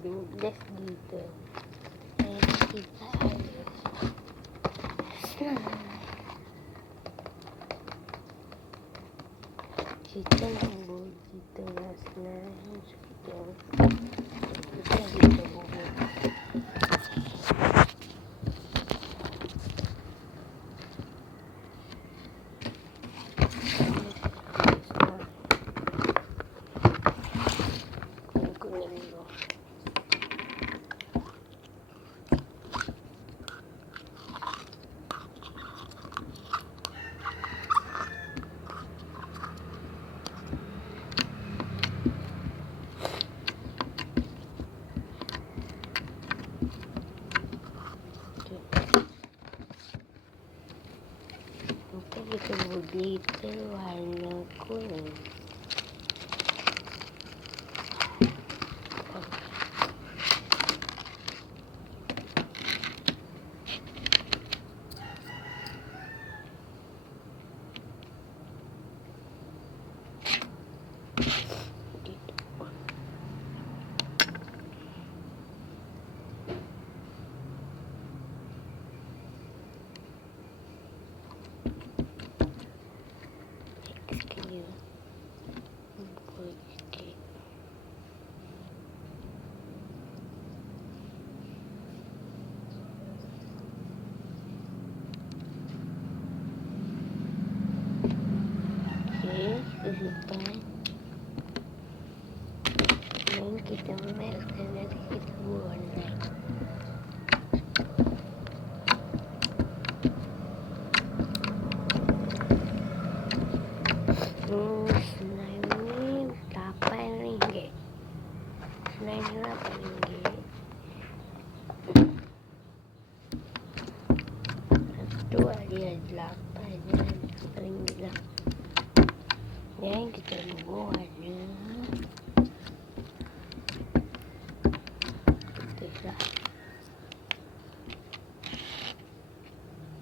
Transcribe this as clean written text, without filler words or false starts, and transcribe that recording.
Dulas dito. Ayan, kita ayos. Kita lang po dito na slime. Kita dito po. Kita po dito. Warna ko eh. Kesulitan. Dan kita memasukkan dari kita warna. Slime ini RM8. Slime RM8. Satu dia 8 RM8 lah. Yang kita buat